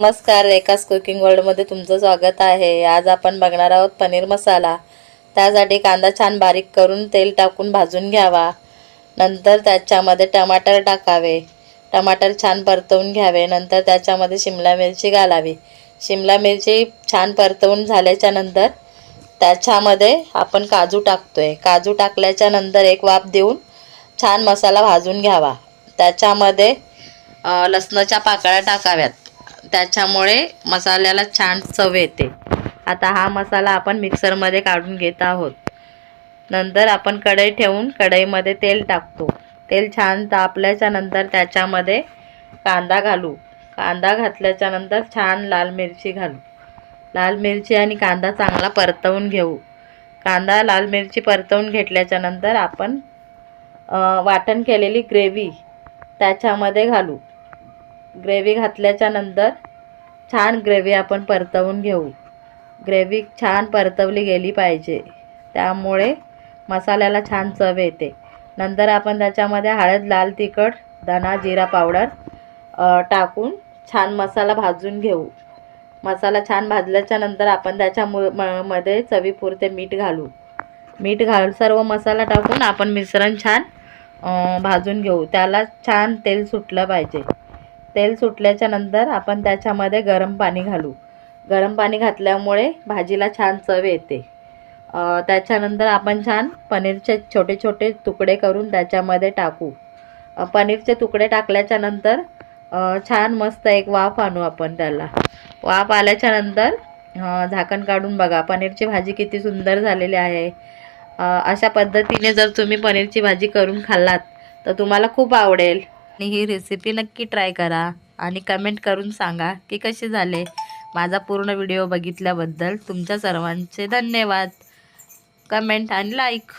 नमस्कार, रेखास कुकिंग वर्ल्डमध्ये तुमचं स्वागत आहे. आज आपण बघणार आहोत पनीर मसाला. त्यासाठी कांदा छान बारीक करून तेल टाकून भाजून घ्यावा. नंतर त्याच्यामध्ये टमाटर टाकावे. टमाटर छान परतवून घ्यावे. नंतर त्याच्यामध्ये शिमला मिरची घालावी. शिमला मिरची छान परतवून झाल्याच्या नंतर त्याच्यामध्ये आपण काजू टाकतोय. काजू टाकल्याच्या नंतर एक वाफ देऊन छान मसाला भाजून घ्यावा. त्याच्यामध्ये लसणाच्या पाकळ्या टाकाव्यात. त्याच्यामुळे मसाल्याला छान चव येते. आता हा मसाला आपण मिक्सरमध्ये काढून घेत आहोत. नंतर आपण कढई ठेवून कढईमध्ये तेल टाकतो. तेल छान तापल्याच्या नंतर त्याच्यामध्ये कांदा घालू. कांदा घातल्याच्या नंतर छान लाल मिरची घालू. लाल मिरची आणि कांदा चांगला परतवून घेऊ. कांदा लाल मिरची परतवून घेतल्याच्या नंतर आपण वाटण केलेली ग्रेव्ही त्याच्यामध्ये घालू. ग्रेव्ही घातल्याच्या नंतर छान ग्रेव्ही आपण परतवून घेऊ. ग्रेव्ही छान परतवली गेली पाहिजे, त्यामुळे मसाल्याला छान चव येते. नंतर आपण त्याच्यामध्ये हळद, लाल तिखट, धना, जिरा पावडर टाकून छान मसाला भाजून घेऊ. मसाला छान भाजल्याच्या नंतर आपण त्याच्यामध्ये चवीपुरते मीठ घालू. मीठ घालून सर्व मसाला टाकून आपण मिश्रण छान भाजून घेऊ. त्याला छान तेल सुटलं पाहिजे. तेल सुटल्याच्या नंतर आपण त्याच्यामध्ये गरम पाणी घालू. गरम पाणी घातल्यामुळे भाजीला छान चव येते. त्याच्यानंतर आपण छान पनीरचे छोटे छोटे तुकडे करून त्याच्यामध्ये टाकू. पनीरचे तुकडे टाकल्याच्या नंतर छान मस्त एक वाफ आणू आपण त्याला. वाफ आल्याच्या नंतर झाकण काढून बघा, पनीरची भाजी किती सुंदर झालेली आहे. अशा पद्धतीने जर तुम्ही पनीरची भाजी करून खाल्लात तर तुम्हाला खूप आवडेल. आणि ही रेसिपी नक्की ट्राय करा आणि कमेंट करून सांगा की कसे झाले. माझा पूर्ण व्हिडिओ बघितल्याबद्दल तुमच्या सर्वांचे धन्यवाद. कमेंट आणि लाईक.